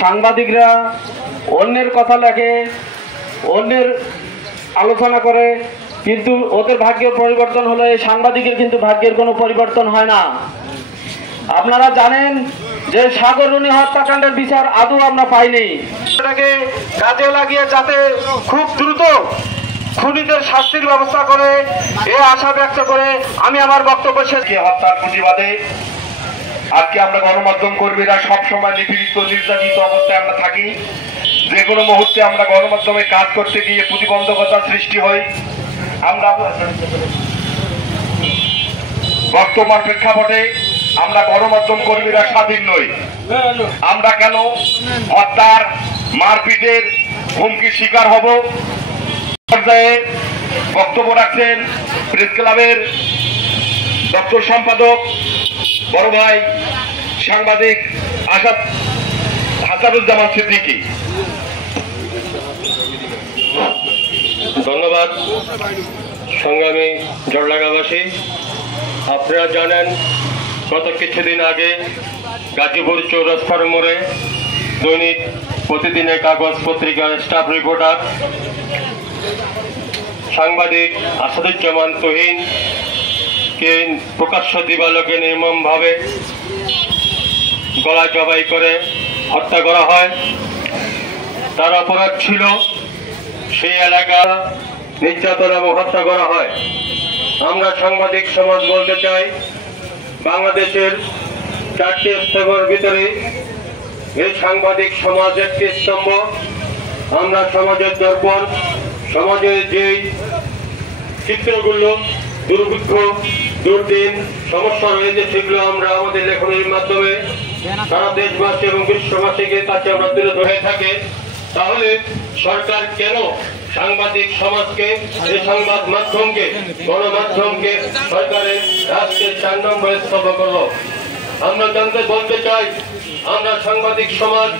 সাংবাদিকরা অন্যের কথা লেখে, অন্যের আলোচনা করে, কিন্তু ওদের ভাগ্যের পরিবর্তন হলে এই সাংবাদিকের কিন্তু ভাগ্যের কোনো পরিবর্তন হয় না। আপনারা জানেন যে সাগররুনি হত্যাকাণ্ডের বিচার আদৌ আমরা পাইনি। এটাকে কাজে লাগিয়ে যাতে খুব দ্রুত খুনিদের শাস্তির ব্যবস্থা করে এ আশা ব্যক্ত করে আমি আমার বক্তব্য শেষ। হত্যার প্রতিবাদে আজকে আমরা গণমাধ্যম কর্মীরা সবসময় নিপীড়িত নির্যাতিত অবস্থায় আমরা থাকি। যে কোনো মুহূর্তে আমরা গণমাধ্যমে কাজ করতে গিয়ে প্রতিবন্ধকতা সৃষ্টি হয়। আমরা বর্তমান প্রেক্ষাপটে আমরা গণমাধ্যম কর্মীরা স্বাধীন নই। আমরা কেন হত্যার মারপিটের হুমকির শিকার হব? পর্যায়ে বক্তব্য রাখছেন প্রেস ক্লাবের দপ্তর সম্পাদক বড় ভাই সাংবাদিক আসাদুজ্জামান সিদ্দিকী। ধন্যবাদ। সংগ্রামী জলঢাকাবাসী, আপনারা জানেন গত কিছুদিন আগে গাজীপুর চৌরাস্তার মোড়ে দৈনিক প্রতিদিনের কাগজ পত্রিকার স্টাফ রিপোর্টার সাংবাদিক আসাদুজ্জামান তুহিনকে প্রকাশ্য দিবালোকে নির্মমভাবে গলা জবাই করে হত্যা করা হয়। তার অপরাধ ছিল সেই এলাকা নির্যাতন এবং হত্যা করা হয়। আমরা সাংবাদিক সমাজ বলতে চাই, বাংলাদেশের 4টি স্তম্ভের ভিতরে এই সাংবাদিক সমাজ একটি স্তম্ভ। আমরা সমাজের দর্পণ, সমাজের যেই চিত্রগুলো দুর্ভিক্ষ, দুর্দিন, সমস্যা রয়েছে সেগুলো আমরা আমাদের লেখনের মাধ্যমে সারা দেশবাসী এবং বিশ্ববাসীকে কাছে আমরা তুলে ধরে থাকে। তাহলে সরকার কেন সাংবাদিক সমাজকে, এই সংবাদ মাধ্যমকে, গণমাধ্যমকে সরকারের রাষ্ট্রের 4 নম্বরে স্তম্ভ করলো? আমরা বলতে চাই, আমরা সাংবাদিক সমাজ